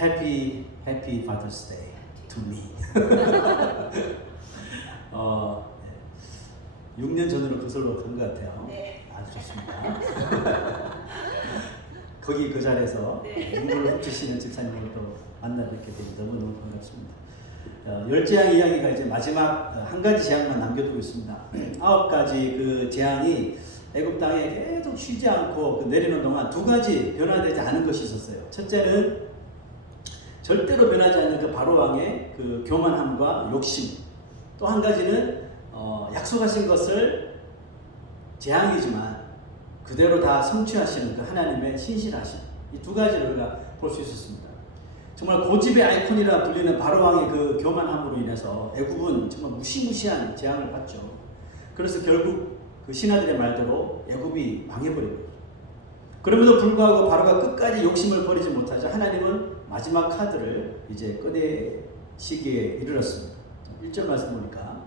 happy Father's Day to me. 6년 전으로 거슬러 간 것 같아요. 네. 아주 좋습니다. 거기 그 자리에서 눈물을 훔치시는 집사님을 또 만나 뵙게 되니 너무너무 반갑습니다. 열재앙 이야기가 이제 마지막 한 가지 재앙만 남겨두고 있습니다. 9가지 그 재앙이 애굽 땅에 계속 쉬지 않고 그 내리는 동안 2가지 변화되지 않은 것이 있었어요. 첫째는 절대로 변하지 않는 그 바로 왕의 그 교만함과 욕심. 또 한 가지는 약속하신 것을 재앙이지만 그대로 다 성취하시는 그 하나님의 신실하심. 이 2가지를 우리가 볼 수 있었습니다. 정말 고집의 아이콘이라 불리는 바로왕의 그 교만함으로 인해서 애굽은 정말 무시무시한 재앙을 받죠. 그래서 결국 그 신하들의 말대로 애굽이 망해버린 거죠. 그럼에도 불구하고 바로가 끝까지 욕심을 버리지 못하자 하나님은 마지막 카드를 이제 꺼내시기에 이르렀습니다. 1절 말씀 보니까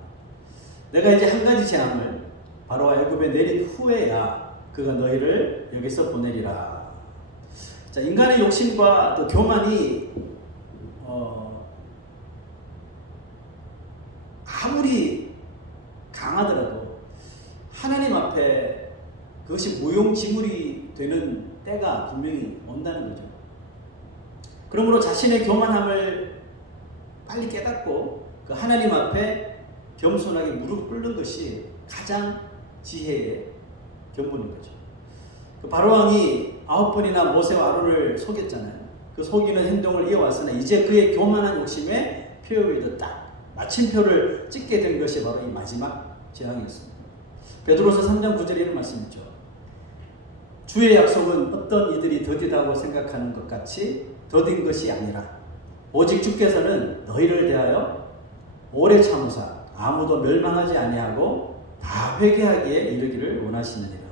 내가 이제 한 가지 재앙을 바로와 애굽에 내린 후에야 그가 너희를 여기서 보내리라. 자, 인간의 욕심과 또 교만이 아무리 강하더라도 하나님 앞에 그것이 무용지물이 되는 때가 분명히 온다는 거죠. 그러므로 자신의 교만함을 빨리 깨닫고 그 하나님 앞에 겸손하게 무릎 꿇는 것이 가장 지혜의 견본인 거죠. 그 바로왕이 9번이나 모세와 아론을 속였잖아요. 그 속이는 행동을 이어왔으나 이제 그의 교만한 욕심에 표효이도 딱 마침표를 찍게 된 것이 바로 이 마지막 재앙이었습니다. 베드로서 3장 9절에 이런 말씀이죠. 주의 약속은 어떤 이들이 더디다고 생각하는 것 같이 더딘 것이 아니라 오직 주께서는 너희를 대하여 오래 참으사 아무도 멸망하지 아니하고 다 회개하기에 이르기를 원하시느니라.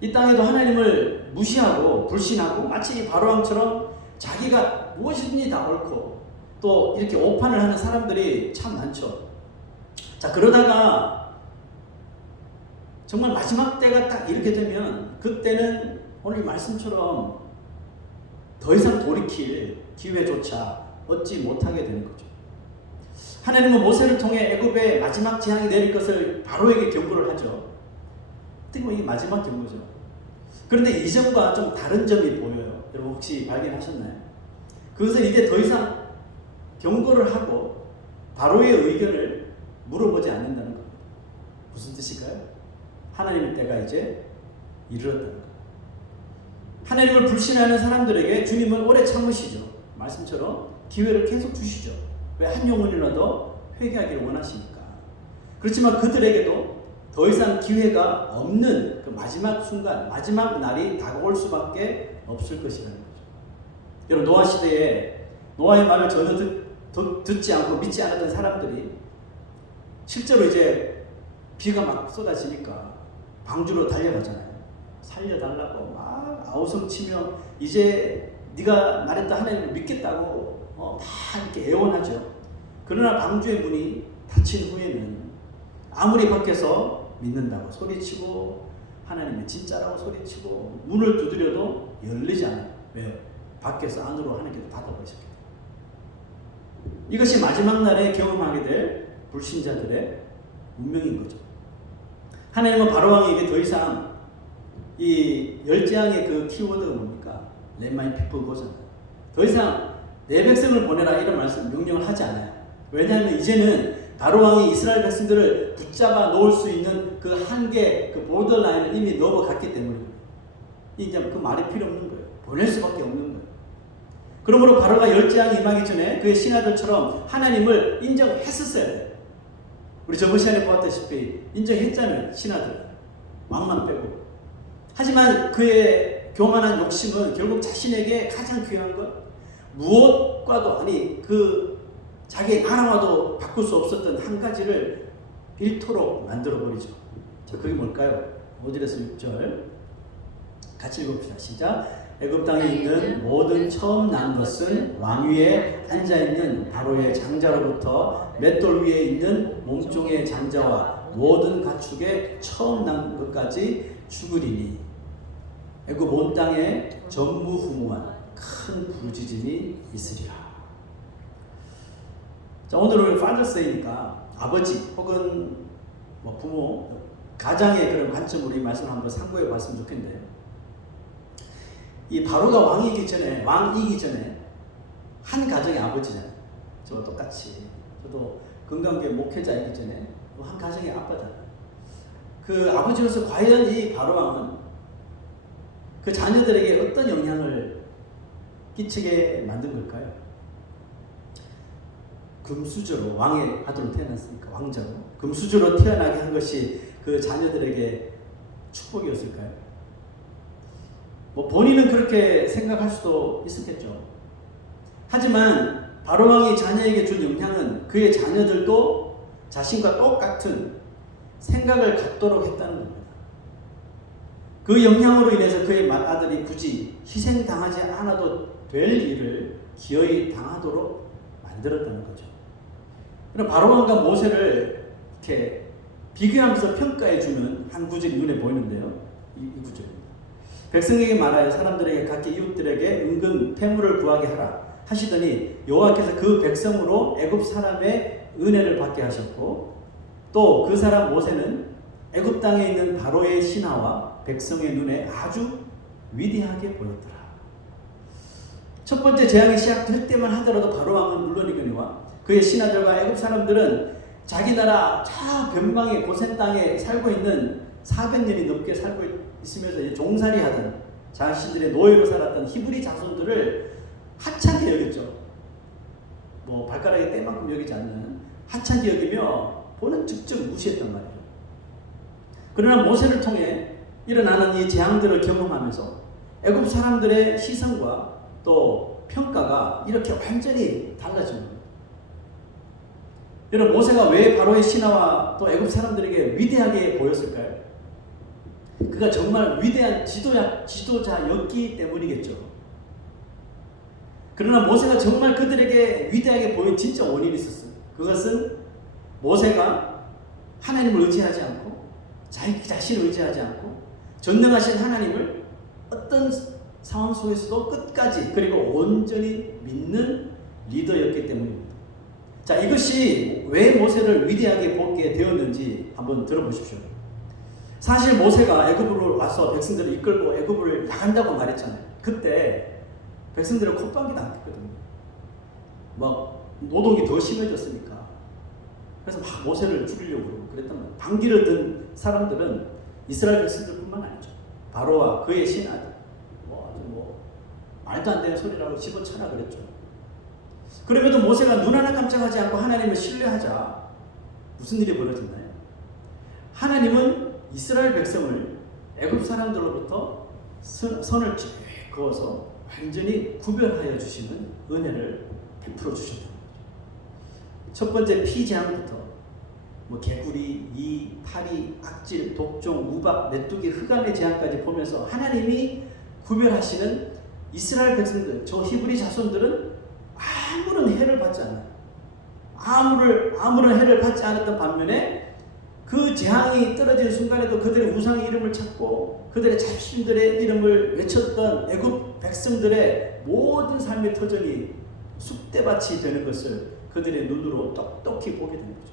이 땅에도 하나님을 무시하고 불신하고 마치 바로왕처럼 자기가 무엇이든지 다 옳고 또 이렇게 오판을 하는 사람들이 참 많죠. 자, 그러다가 정말 마지막 때가 딱 이렇게 되면 그때는 오늘 이 말씀처럼 더 이상 돌이킬 기회조차 얻지 못하게 되는 거죠. 하나님은 모세를 통해 애굽의 마지막 재앙이 내릴 것을 바로에게 경고를 하죠. 어떻게 보면 이게 마지막 경고죠. 그런데 이전과 좀 다른 점이 보여요. 여러분 혹시 발견하셨나요? 그것은 이제 더 이상 경고를 하고 바로의 의견을 물어보지 않는다는 겁니다. 무슨 뜻일까요? 하나님의 때가 이제 이르렀다는 겁니다. 하나님을 불신하는 사람들에게 주님은 오래 참으시죠. 말씀처럼 기회를 계속 주시죠. 왜? 한 영혼이라도 회개하기를 원하시니까. 그렇지만 그들에게도 더 이상 기회가 없는 그 마지막 순간, 마지막 날이 다가올 수밖에 없을 것이라는 거죠. 여러분, 노아 시대에 노아의 말을 전혀 듣지 않고 믿지 않았던 사람들이 실제로 이제 비가 막 쏟아지니까 방주로 달려가잖아요. 살려달라고 막 아우성치며 이제 네가 말했던 하나님을 믿겠다고 다 이렇게 애원하죠. 그러나 방주의 문이 닫힌 후에는 아무리 밖에서 믿는다고 소리치고 하나님이 진짜라고 소리치고 문을 두드려도 열리지 않아요. 왜요? 밖에서 안으로 하나님께서 닫아버리셨기 때문에. 이것이 마지막 날에 경험하게 될 불신자들의 운명인 거죠. 하나님은 바로왕에게 더 이상 이 열재앙의 그 키워드가 뭡니까? Let my people go잖아요. 더 이상 내 백성을 보내라 이런 말씀 명령을 하지 않아요. 왜냐하면 이제는 바로왕이 이스라엘 백성들을 붙잡아 놓을 수 있는 그 한계, 그 보더라인을 이미 넘어갔기 때문입니다. 이제 그 말이 필요 없는 거예요. 보낼 수밖에 없는 거예요. 그러므로 바로가 열재앙이 임하기 전에 그의 신하들처럼 하나님을 인정했었어야 돼요. 우리 저번 시간에 보았다시피 인정했잖아요. 신하들. 왕만 빼고. 하지만 그의 교만한 욕심은 결국 자신에게 가장 귀한 것, 무엇과도 아니 그 자기의 나라와도 바꿀 수 없었던 한 가지를 잃도록 만들어버리죠. 자, 그게 뭘까요? 5절에서 6절 같이 읽읍시다. 시작. 애굽 땅에 있는 모든 처음 난 것은 왕위에 앉아있는 바로의 장자로부터 맷돌 위에 있는 몸종의 장자와 모든 가축의 처음 난 것까지 죽으리니 애굽 온 땅에 전무후무한 큰 부르짖음이 있으리라. 자, 오늘은 파더스데이니까 아버지 혹은 뭐 부모, 가장의 그런 관점으로 이 말씀을 한번 참고해 봤으면 좋겠는데, 이 바로가 왕이기 전에 한 가정의 아버지잖아요. 저와 똑같이 저도 건강교회 목회자이기 전에 한 가정의 아빠잖아요. 그 아버지로서 과연 이 바로 왕은 그 자녀들에게 어떤 영향을 끼치게 만든 걸까요? 금수저로, 왕의 아들로 태어났으니까 왕자로 금수저로 태어나게 한 것이 그 자녀들에게 축복이었을까요? 뭐 본인은 그렇게 생각할 수도 있었겠죠. 하지만 바로왕이 자녀에게 준 영향은 그의 자녀들도 자신과 똑같은 생각을 갖도록 했다는 겁니다. 그 영향으로 인해서 그의 맏아들이 굳이 희생당하지 않아도 될 일을 기어이 당하도록 만들었다는 거죠. 그럼 바로왕과 모세를 이렇게 비교하면서 평가해주는 한 구절이 눈에 보이는데요. 이 구절입니다. 백성에게 말하여 사람들에게 각기 이웃들에게 은근 패물을 구하게 하라 하시더니 여호와께서 그 백성으로 애굽 사람의 은혜를 받게 하셨고, 또 그 사람 모세는 애굽 땅에 있는 바로의 신하와 백성의 눈에 아주 위대하게 보였더라. 첫 번째 재앙이 시작될 때만 하더라도 바로왕은 물론이거니와 그의 신하들과 애굽 사람들은 자기 나라 저 변방의 고센 땅에 살고 있는 400년이 넘게 살고 있으면서 종살이 하던 자신들의 노예로 살았던 히브리 자손들을 하찮게 여겼죠. 뭐 발가락에 때만큼 여기지 않는 하찮게 여기며 보는 즉즉 무시했단 말이에요. 그러나 모세를 통해 일어나는 이 재앙들을 경험하면서 애굽 사람들의 시선과 또 평가가 이렇게 완전히 달라진 겁니다. 여러분, 모세가 왜 바로의 신하와 또 애굽 사람들에게 위대하게 보였을까요? 그가 정말 위대한 지도자였기 때문이겠죠. 그러나 모세가 정말 그들에게 위대하게 보인 진짜 원인이 있었어요. 그것은 모세가 하나님을 의지하지 않고 자기 자신을 의지하지 않고 전능하신 하나님을 어떤 상황 속에서도 끝까지 그리고 온전히 믿는 리더였기 때문입니다. 자, 이것이 왜 모세를 위대하게 보게 되었는지 한번 들어보십시오. 사실 모세가 애굽으로 와서 백성들을 이끌고 애굽을 나간다고 말했잖아요. 그때 백성들은 콧방귀도 안 폈거든요. 막 노동이 더 심해졌으니까. 그래서 막 모세를 죽이려고 그랬단 말이에요. 방귀를 든 사람들은 이스라엘 백성들뿐만 아니죠. 바로와 그의 신하들, 말도 안 되는 소리라고 집어쳐라 그랬죠. 그럼에도 모세가 눈 하나 깜짝하지 않고 하나님을 신뢰하자 무슨 일이 벌어졌나요? 하나님은 이스라엘 백성을 애굽 사람들로부터 선을 쭉 그어서 완전히 구별하여 주시는 은혜를 베풀어 주셨다. 첫 번째 피재앙부터 개구리, 이, 파리, 악질, 독종, 우박, 메뚜기, 흑암의 재앙까지 보면서 하나님이 구별하시는 이스라엘 백성들, 저 히브리 자손들은 아무런 해를 받지 않아요. 아무런 해를 받지 않았던 반면에 그 재앙이 떨어지는 순간에도 그들의 우상의 이름을 찾고 그들의 자신들의 이름을 외쳤던 애굽 백성들의 모든 삶의 터전이 쑥대밭이 되는 것을 그들의 눈으로 똑똑히 보게 된 거죠.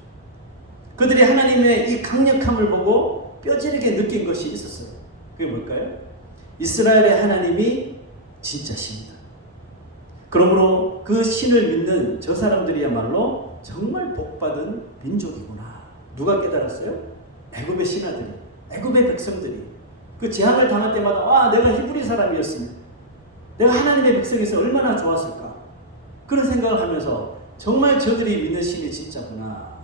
그들이 하나님의 이 강력함을 보고 뼈저리게 느낀 것이 있었어요. 그게 뭘까요? 이스라엘의 하나님이 진짜 신이다. 그러므로 그 신을 믿는 저 사람들이야말로 정말 복받은 민족이구나. 누가 깨달았어요? 애굽의 신하들이, 애굽의 백성들이. 그 재앙을 당할 때마다 내가 히브리 사람이었으면, 내가 하나님의 백성에서 얼마나 좋았을까. 그런 생각을 하면서 정말 저들이 믿는 신이 진짜구나.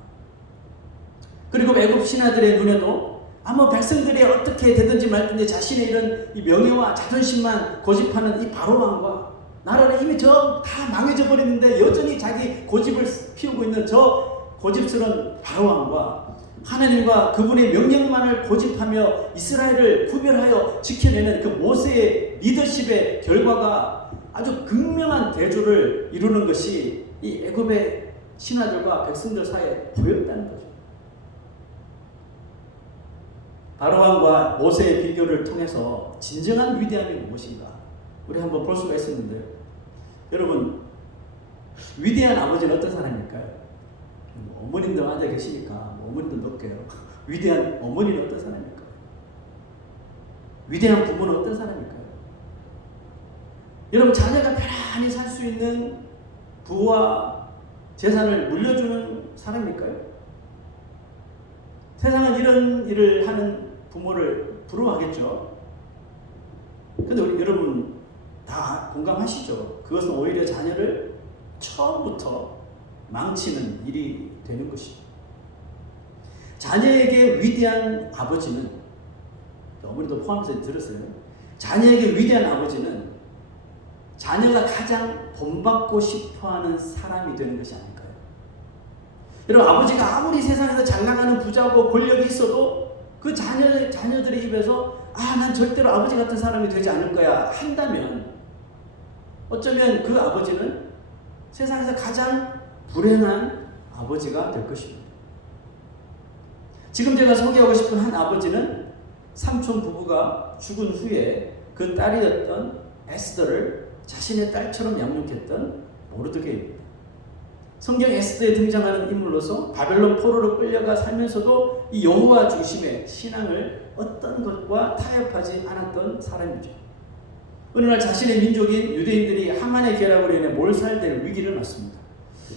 그리고 애굽 신하들의 눈에도 백성들이 어떻게 되든지 말든지 자신의 이런 이 명예와 자존심만 고집하는 이 바로왕과 나라는 이미 다 망해져 버렸는데 여전히 자기 고집을 피우고 있는 저 고집스러운 바로왕과 하나님과 그분의 명령만을 고집하며 이스라엘을 구별하여 지켜내는 그 모세의 리더십의 결과가 아주 극명한 대조를 이루는 것이 이 애굽의 신하들과 백성들 사이에 보였다는 거죠. 바로왕과 모세의 비교를 통해서 진정한 위대함이 무엇인가? 우리 한번 볼 수가 있었는데요. 여러분, 위대한 아버지는 어떤 사람일까요? 어머님들 앉아 계시니까 어머님들 넣을게요. 위대한 어머니는 어떤 사람일까요? 위대한 부모는 어떤 사람일까요? 여러분, 자녀가 편안히 살 수 있는 부와 재산을 물려주는 사람일까요? 세상은 이런 일을 하는 부모를 부러워하겠죠. 근데 우리 여러분 다 공감하시죠? 그것은 오히려 자녀를 처음부터 망치는 일이 되는 것이죠. 자녀에게 위대한 아버지는, 어머니도 포함해서 들었어요. 자녀에게 위대한 아버지는 자녀가 가장 본받고 싶어하는 사람이 되는 것이 아닐까요? 여러분, 아버지가 아무리 세상에서 잘 나가는 부자고 권력이 있어도 그 자녀들의 입에서 난 절대로 아버지 같은 사람이 되지 않을 거야 한다면, 어쩌면 그 아버지는 세상에서 가장 불행한 아버지가 될 것입니다. 지금 제가 소개하고 싶은 한 아버지는 삼촌 부부가 죽은 후에 그 딸이었던 에스더를 자신의 딸처럼 양육했던 모르드게입니다. 성경 에스더에 등장하는 인물로서 바벨론 포로로 끌려가 살면서도 이 여호와 중심의 신앙을 어떤 것과 타협하지 않았던 사람이죠. 어느 날 자신의 민족인 유대인들이 하만의 계략으로 인해 몰살될 위기를 맞습니다.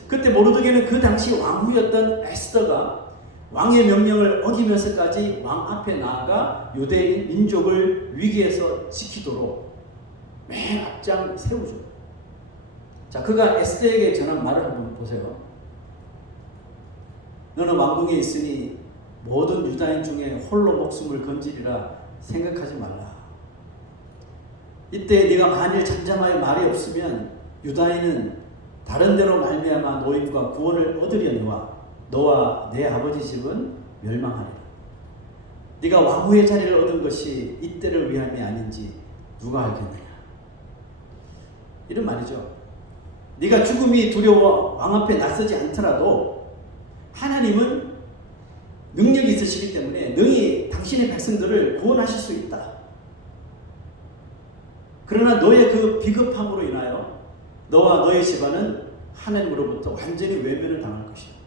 그때 모르드게는 그 당시 왕후였던 에스더가 왕의 명령을 어기면서까지 왕 앞에 나아가 유대인 민족을 위기에서 지키도록 맨 앞장 세우죠. 자, 그가 에스더에게 전한 말을 한번 보세요. 너는 왕궁에 있으니 모든 유다인 중에 홀로 목숨을 건지리라 생각하지 말라. 이때 네가 만일 잠잠하여 말이 없으면 유다인은 다른 데로 말미암아 노임과 구원을 얻으려니와 너와 내 아버지 집은 멸망하리라. 네가 왕후의 자리를 얻은 것이 이때를 위함이 아닌지 누가 알겠느냐. 이런 말이죠. 네가 죽음이 두려워 왕 앞에 나서지 않더라도 하나님은 능력이 있으시기 때문에 능히 당신의 백성들을 구원하실 수 있다. 그러나 너의 그 비겁함으로 인하여 너와 너의 집안은 하나님으로부터 완전히 외면을 당할 것이다.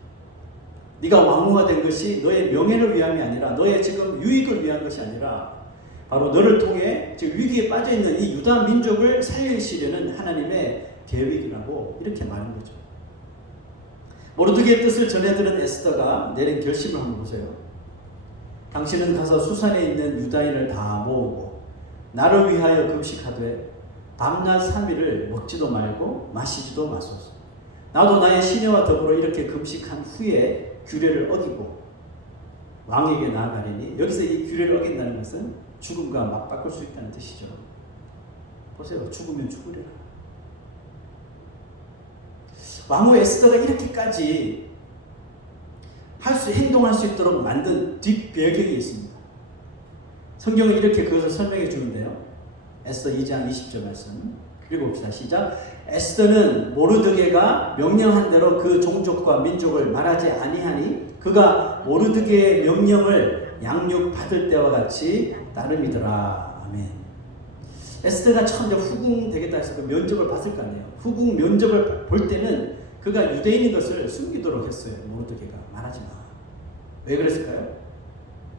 네가 왕후가 된 것이 너의 명예를 위함이 아니라 너의 지금 유익을 위한 것이 아니라 바로 너를 통해 지금 위기에 빠져있는 이 유다 민족을 살리시려는 하나님의 계획이라고 이렇게 말한 거죠. 모르드게의 뜻을 전해들은 에스더가 내린 결심을 한번 보세요. 당신은 가서 수산에 있는 유다인을 다 모으고 나를 위하여 금식하되 밤낮 3일을 먹지도 말고 마시지도 마소서. 나도 나의 시내와 더불어 이렇게 금식한 후에 규례를 어기고 왕에게 나아가리니, 여기서 이 규례를 어긴다는 것은 죽음과 맞바꿀 수 있다는 뜻이죠. 보세요. 죽으면 죽으리라. 왕후 에스더가 이렇게까지 행동할 수 있도록 만든 뒷배경이 있습니다. 성경은 이렇게 그것을 설명해 주는데요. 에스더 2장 20절 말씀 읽어봅시다. 시작. 에스더는 모르드게가 명령한 대로 그 종족과 민족을 말하지 아니하니 그가 모르드게의 명령을 양육받을 때와 같이 따름이더라. 아멘. 에스더가 처음 후궁 되겠다 해서 그 면접을 봤을 거 아니에요. 후궁 면접을 볼 때는 그가 유대인인 것을 숨기도록 했어요. 모르드게가 말하지 마. 왜 그랬을까요?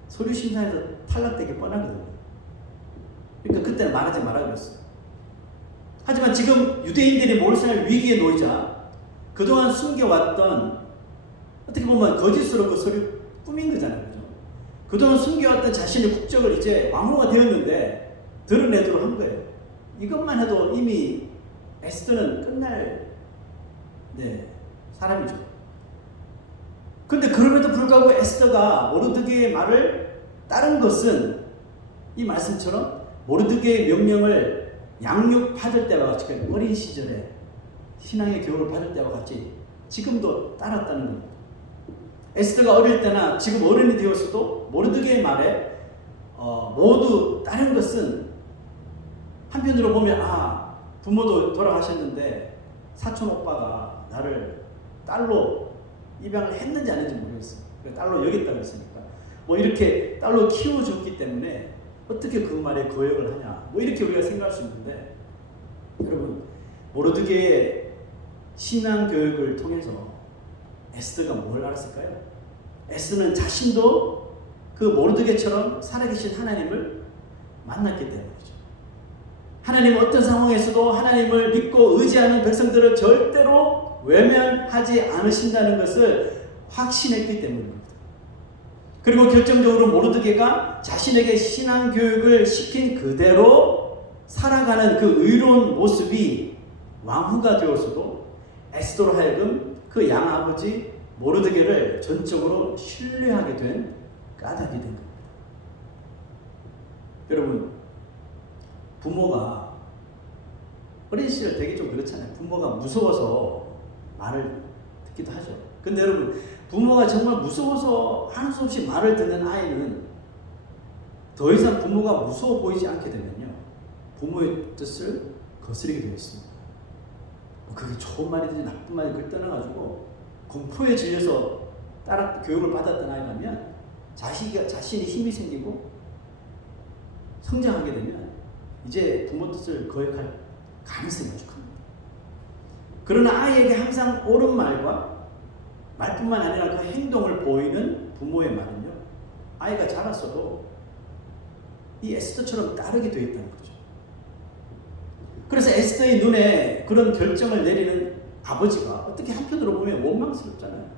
서류 심사에서 탈락되기 뻔하거든요. 그러니까 그때는 말하지 말라 그랬어요. 하지만 지금 유대인들이 몰살 위기에 놓이자 그동안 숨겨왔던, 어떻게 보면 거짓으로 그 서류 꾸민 거잖아요. 그죠? 그동안 숨겨왔던 자신의 국적을 이제 왕후가 되었는데 드러내도록 한 거예요. 이것만 해도 이미 에스더는 끝날 사람이죠. 근데 그럼에도 불구하고 에스더가 모르드게의 말을 따른 것은 이 말씀처럼 모르드게의 명령을 양육받을 때와 같이, 어린 시절에 신앙의 교육을 받을 때와 같이 지금도 따랐다는 겁니다. 에스더가 어릴 때나 지금 어른이 되었어도 모르드게의 말에 모두 따른 것은, 한편으로 보면 부모도 돌아가셨는데 사촌 오빠가 나를 딸로 입양을 했는지 안 했는지 모르겠어요. 딸로 여겼다고 했으니까 이렇게 딸로 키워줬기 때문에 어떻게 그 말에 거역을 하냐, 이렇게 우리가 생각할 수 있는데, 여러분, 모르드게의 신앙 교육을 통해서 에스더가 뭘 알았을까요? 에스더는 자신도 그 모르드게처럼 살아계신 하나님을 만났기 때문이죠. 하나님 어떤 상황에서도 하나님을 믿고 의지하는 백성들을 절대로 외면하지 않으신다는 것을 확신했기 때문입니다. 그리고 결정적으로 모르드게가 자신에게 신앙 교육을 시킨 그대로 살아가는 그 의로운 모습이 왕후가 되어서도 에스더로 하여금 그 양아버지 모르드게를 전적으로 신뢰하게 된 까닭이 된 겁니다. 여러분, 부모가 어린 시절 되게 좀 그렇잖아요. 부모가 무서워서 말을 듣기도 하죠. 근데 여러분, 부모가 정말 무서워서 하는 수 없이 말을 듣는 아이는 더 이상 부모가 무서워 보이지 않게 되면요, 부모의 뜻을 거스르게 되어 있습니다. 그게 좋은 말이든지 나쁜 말이든지 그걸 떠나가지고 공포에 질려서 따라 교육을 받았던 아이라면 자신이 힘이 생기고 성장하게 되면 이제 부모 뜻을 거역할 가능성이 아주 큽니다. 그러나 아이에게 항상 옳은 말뿐만 아니라 그 행동을 보이는 부모의 말은요, 아이가 자랐어도 이 에스더처럼 따르게 되어 있다는 거죠. 그래서 에스더의 눈에 그런 결정을 내리는 아버지가 어떻게 한편으로 보면 원망스럽잖아요.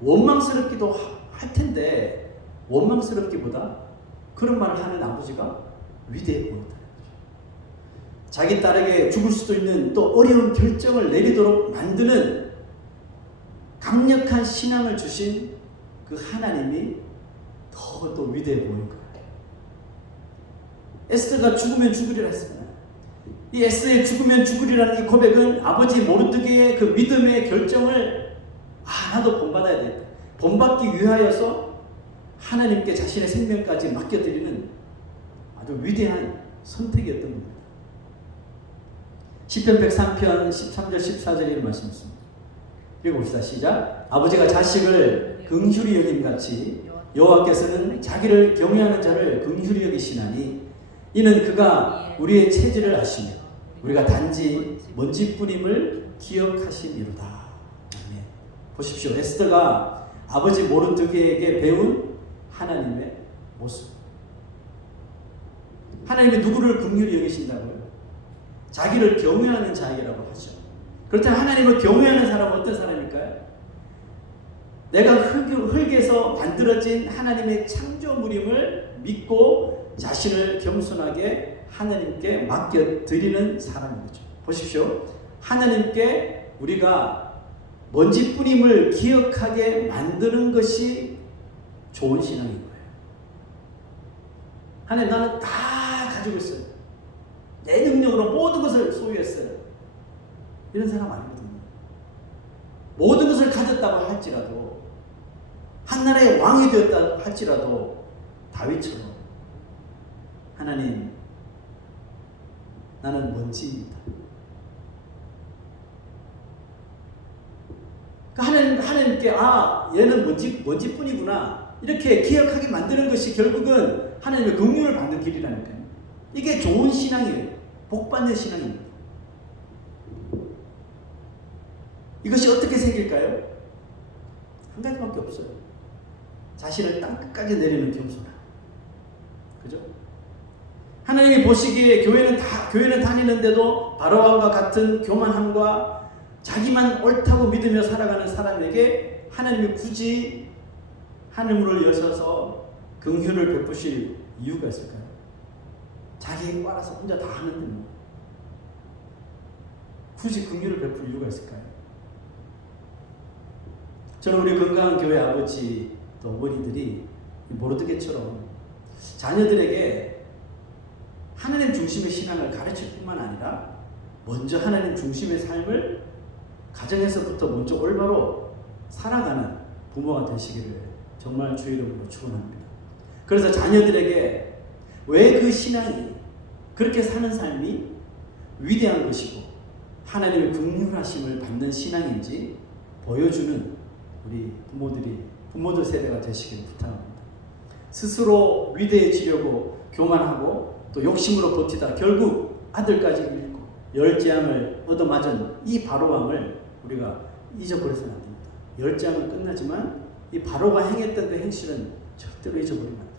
원망스럽기도 할 텐데 원망스럽기보다 그런 말을 하는 아버지가 위대해 보인다는 거죠. 자기 딸에게 죽을 수도 있는 또 어려운 결정을 내리도록 만드는 강력한 신앙을 주신 그 하나님이 더 또 위대해 보인 거예요. 에스더가 죽으면 죽으리라 했습니다. 이 에스더의 죽으면 죽으리라는 이 고백은 아버지 모르드게의 그 믿음의 결정을 나도 본받아야 되겠다, 본받기 위하여서 하나님께 자신의 생명까지 맡겨드리는 아주 위대한 선택이었던 겁니다. 시편 103편 13절 14절에 이런 말씀이 있습니다. 읽어봅시다. 시작. 아버지가 자식을 긍휼히 여김같이 여호와께서는 자기를 경외하는 자를 긍휼히 여기시나니 이는 그가 우리의 체질을 아시며 우리가 단지 먼지뿐임을 기억하심이로다. 아멘. 보십시오. 에스더가 아버지 모르드게에게 배운 하나님의 모습. 하나님이 누구를 긍휼히 여기신다고요? 자기를 경외하는 자에게라고 하죠. 그렇다면 하나님을 경외하는 사람은 어떤 사람일까요? 내가 흙에서 만들어진 하나님의 창조물임을 믿고 자신을 겸손하게 하나님께 맡겨드리는 사람인 거죠. 보십시오. 하나님께 우리가 먼지뿐임을 기억하게 만드는 것이 좋은 신앙인 거예요. 하나님, 나는 다 가지고 있어요. 내 능력으로 모든 것을 소유했어요. 이런 사람 아니거든요. 모든 것을 가졌다고 할지라도, 한 나라의 왕이 되었다고 할지라도 다윗처럼 하나님, 나는 먼지입니다. 하나님께 얘는 먼지뿐이구나 이렇게 기억하게 만드는 것이 결국은 하나님의 긍휼을 받는 길이라니까요. 이게 좋은 신앙이에요. 복받는 신앙입니다. 이것이 어떻게 생길까요? 한 가지밖에 없어요. 자신을 땅끝까지 내리는 겸손함. 그죠? 하나님이 보시기에 교회는 다니는데도 바로왕과 같은 교만함과 자기만 옳다고 믿으며 살아가는 사람에게 하나님이 굳이 하늘문을 여셔서 긍휼을 베푸실 이유가 있을까요? 자기에게 알아서 혼자 다 하는데 뭐 굳이 긍휼을 베풀 이유가 있을까요? 저는 우리 건강한 교회 아버지 또 어머니들이 모르드게처럼 자녀들에게 하나님 중심의 신앙을 가르칠 뿐만 아니라 먼저 하나님 중심의 삶을 가정에서부터 먼저 올바로 살아가는 부모가 되시기를 정말 주의 이름으로 축원합니다. 그래서 자녀들에게 왜 그 신앙이, 그렇게 사는 삶이 위대한 것이고 하나님의 긍휼하심을 받는 신앙인지 보여주는 우리 부모들 세대가 되시기를 부탁합니다. 스스로 위대해지려고 교만하고 또 욕심으로 버티다 결국 아들까지 잃고 열재앙을 얻어맞은 이 바로왕을 우리가 잊어버려서는 안 됩니다. 열재앙은 끝나지만 이 바로가 행했던 그 행실은 절대로 잊어버리면 안 돼요.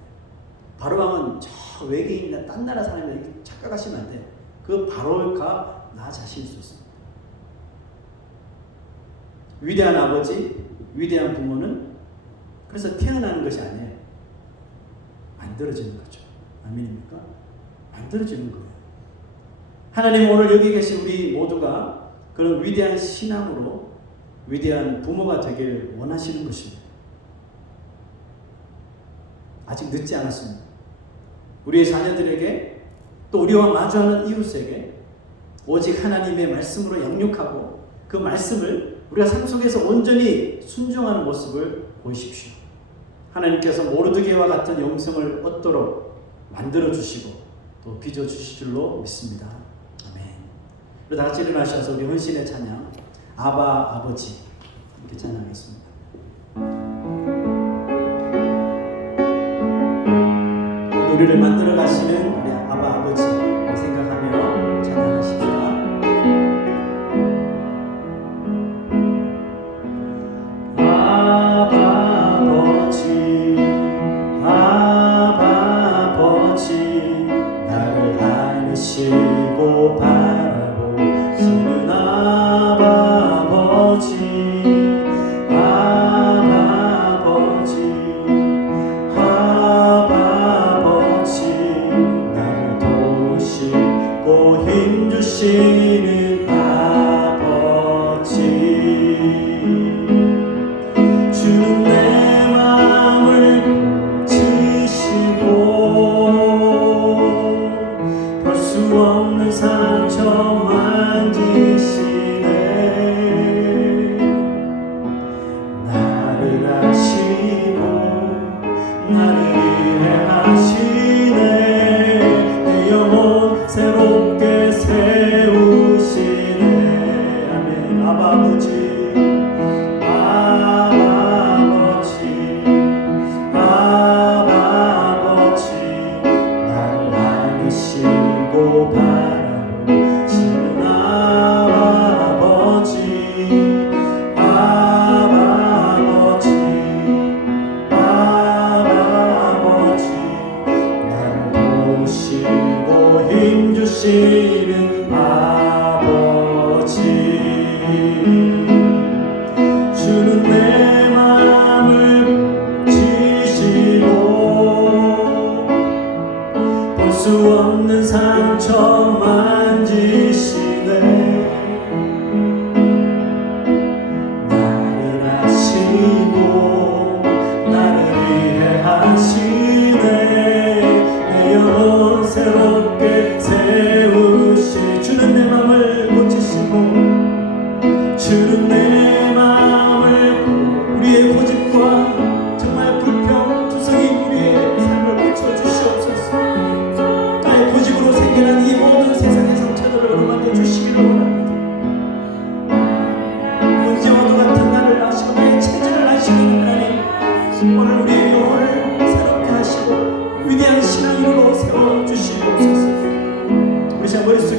바로왕은 저 외계인이나 딴 나라 사람이나 착각하시면 안 돼요. 그 바로가 나 자신일 수 있습니다. 위대한 아버지, 위대한 부모는 그래서 태어나는 것이 아니에요. 만들어지는 거죠. 아멘입니까? 만들어지는 거예요. 하나님 오늘 여기 계신 우리 모두가 그런 위대한 신앙으로 위대한 부모가 되길 원하시는 것입니다. 아직 늦지 않았습니다. 우리의 자녀들에게 또 우리와 마주하는 이웃에게 오직 하나님의 말씀으로 양육하고 그 말씀을 우리가 삶 속에서 온전히 순종하는 모습을 보이십시오. 하나님께서 모르드게와 같은 영성을 얻도록 만들어주시고 또 빚어주실 줄로 믿습니다. 아멘. 우리 다 같이 일어나셔서 우리 헌신의 찬양 아바 아버지 함께 찬양하겠습니다. 우리를 만들어 가시는 우리 아바 아버지 생각하며 찬양하십시오.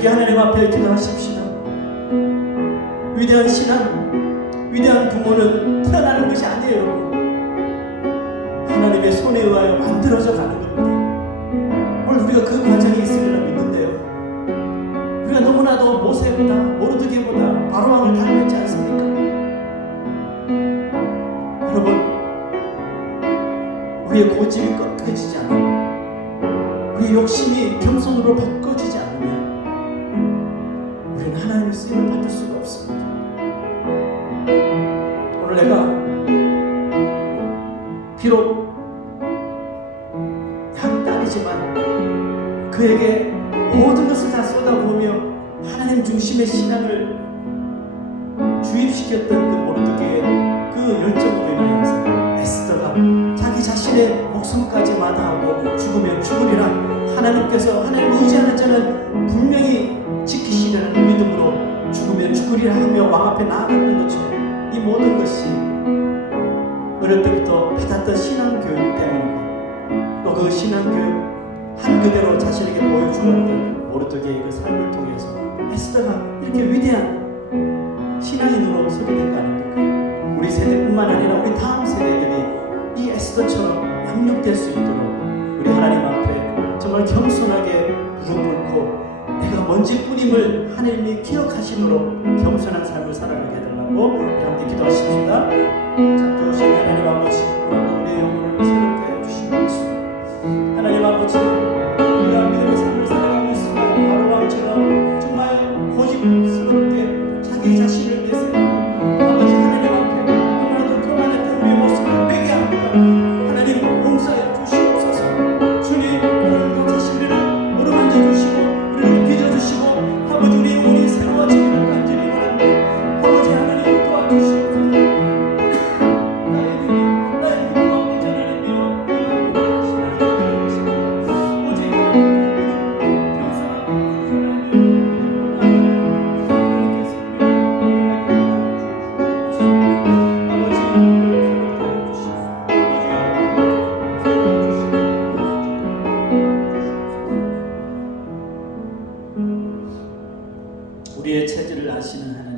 하나님 앞에 기도하십시다. 위대한 신앙, 위대한 부모는 태어나는 것이 아니에요. 하나님의 손에 의하여 만들어져 가는 겁니다. 오늘 우리가 그 과정이 있으리라 믿는데요. 우리가 너무나도 모세보다 모르드게보다 바로왕을 닮았지 않습니까? 여러분, 우리의 고집이 꺾여지지 않으면, 우리의 욕심이 겸손으로 바꿔지지 않으면 우리는 하나님의 쓰임을 받을 수가 없습니다. 오늘 내가 비록 양딸이지만 그에게 모든 것을 다 쏟아부으며 하나님 중심의 신앙을 주입시켰던 그 모르드게의 그 열정으로 인하여서 에스더가 자기 자신의 목숨까지 마다하고 죽으면 죽으리라, 하나님께서 하나님을 의지하는 자는 분명히 지키시리라는 믿음으로 죽으면 죽으리라 하며 왕 앞에 나아갔던 것처럼 이 모든 것이 어릴 때부터 받았던 신앙교육 때문이고 또 그 신앙교육 한 그대로 자신에게 보여주었던 모르드게의 그 삶을 통해서 에스더가 이렇게 위대한 신앙인으로 서게 된 거 아닙니까? 우리 세대뿐만 아니라 우리 다음 세대들이 이 에스더처럼 양육될 수 있도록 우리 하나님 앞에 정말 겸손하게 무릎 꿇고 내가 먼지뿐임을 하나님이 기억하심으로 겸손한 삶을 살아가게 해달라고 우리 함께 기도하십시다. 작두신 하나님 아버지, 오늘도 우리의 영혼을 새롭게 해주시옵소서. 하나님 아버지, 우리가 믿음의 삶을 살아가고 있으나 바로왕처럼 정말 고집스럽게 자기 자신을 내세우고 아버지 하나님 앞에 너무나도 교만했던 우리의 모습을 회개합니다. 하나님 용서해 주시옵소서. 주님 오늘도 다시 우리를 어루만져 주시고 우리를 빚어주시고 아버지 우리의 영혼이 새로워지기를 간절히 원합니다. 아버지 하나님 도와주시옵소서. 나의 힘으로 아버지 하나님이여 내가 신앙을 드리는 것이고 오직 하나님 겸손하고 우리의 체질을 아시는 하나님